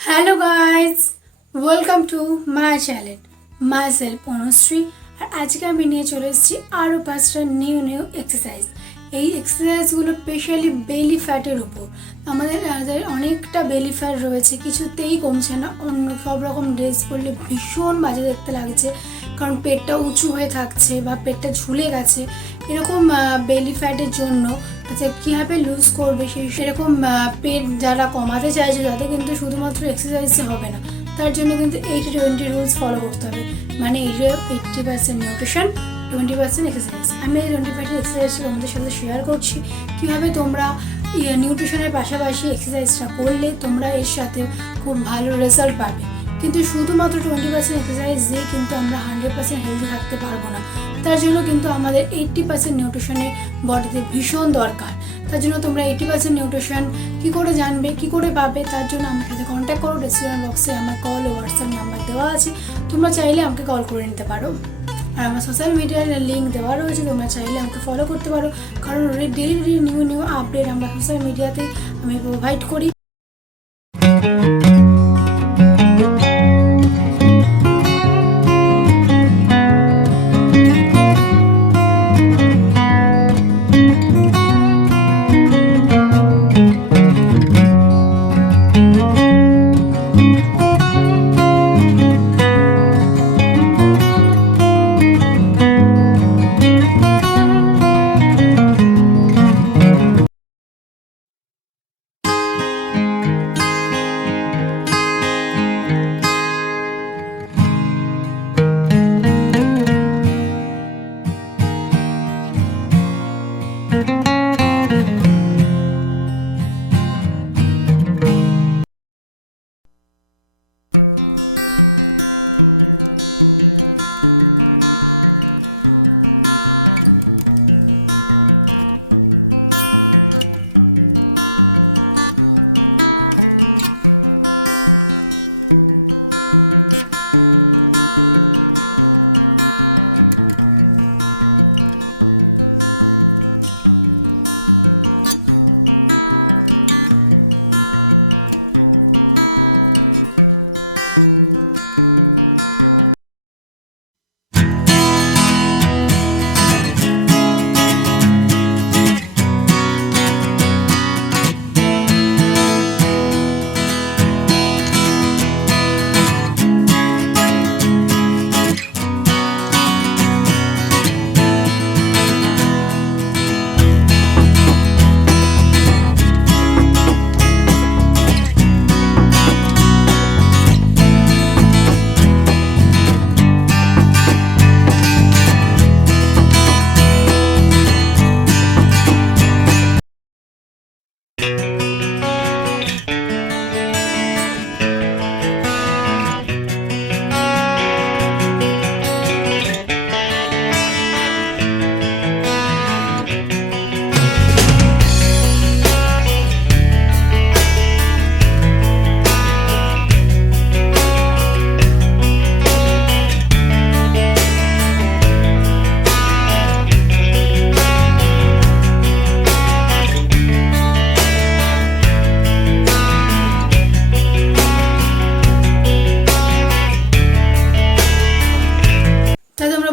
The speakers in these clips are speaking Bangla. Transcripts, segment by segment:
Hello guys, welcome to my channel. Myself Anusri আর আজকে আমি নিয়ে চলে এসেছি আরও 5টা নিউ এক্সারসাইজ। এই এক্সারসাইজগুলো স্পেশালি বেলি ফ্যাটের উপর। আমাদের অনেকটা বেলি ফ্যাট রয়েছে, কিছুতেই কমছে না। অন্য সব রকম ড্রেস পরলে ভীষণ বাজে দেখতে লাগছে, কারণ পেটটা উঁচু হয়ে থাকছে বা পেটটা ঝুলে গেছে। এরকম বেলি ফ্যাটের জন্য কীভাবে লুজ করবে সেরকম পেট যারা কমাতে চাইছে তাদের কিন্তু শুধুমাত্র এক্সারসাইজে হবে না, তার জন্য কিন্তু 80-20 রুলস ফলো করতে হবে। মানে 80% নিউট্রিশন, 20% এক্সারসাইজ। আমি এই 20% এক্সারসাইজটা তোমাদের সাথে শেয়ার করছি, কীভাবে তোমরা নিউট্রিশনের পাশাপাশি এক্সারসাইজটা করলে তোমরা এর সাথে খুব ভালো রেজাল্ট পাবে। কিন্তু শুধুমাত্র 20% এক্সারসাইজ দিয়ে কিন্তু আমরা 100% হেলদি থাকতে পারবো না। তার জন্য কিন্তু আমাদের 80% নিউট্রিশনের বডিতে ভীষণ দরকার। তার জন্য তোমরা 80% নিউট্রিশন কী করে জানবে, কী করে পাবে, তার জন্য আমার সাথে কন্ট্যাক্ট করো। ডিসক্রিপশন বক্সে আমার কল ও হোয়াটসঅ্যাপ নাম্বার দেওয়া আছে, তোমরা চাইলে আমাকে কল করে নিতে পারো। আর আমার সোশ্যাল মিডিয়ার লিঙ্ক দেওয়া রয়েছে, তোমরা চাইলে আমাকে ফলো করতে পারো, কারণ ডেলি নিউ আপডেট আমরা সোশ্যাল মিডিয়াতে আমি প্রোভাইড করি।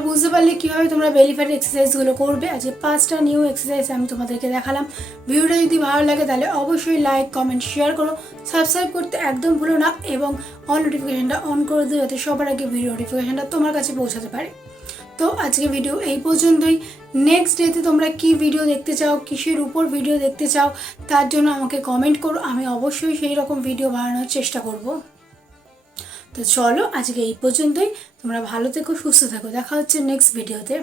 বুঝতে পারলে কীভাবে তোমরা বেলি ফ্যাট এক্সারসাইজগুলো করবে। আজকে 5টা নিউ এক্সারসাইজ আমি তোমাদেরকে দেখালাম। ভিডিওটা যদি ভালো লাগে তাহলে অবশ্যই লাইক, কমেন্ট, শেয়ার করো। সাবস্ক্রাইব করতে একদম ভুলো না এবং অল নোটিফিকেশানটা অন করে দিও, যাতে সবার আগে ভিডিও নোটিফিকেশানটা তোমার কাছে পৌঁছাতে পারে। তো আজকে ভিডিও এই পর্যন্তই। নেক্সট ডেতে তোমরা কি ভিডিও দেখতে চাও, কিসের উপর ভিডিও দেখতে চাও, তার জন্য আমাকে কমেন্ট করো। আমি অবশ্যই সেই রকম ভিডিও বানানোর চেষ্টা করব। তো চলো আজকে এই পর্যন্তই। তোমরা ভালো থেকো, সুস্থ থাকো। দেখা হচ্ছে নেক্সট ভিডিওতে।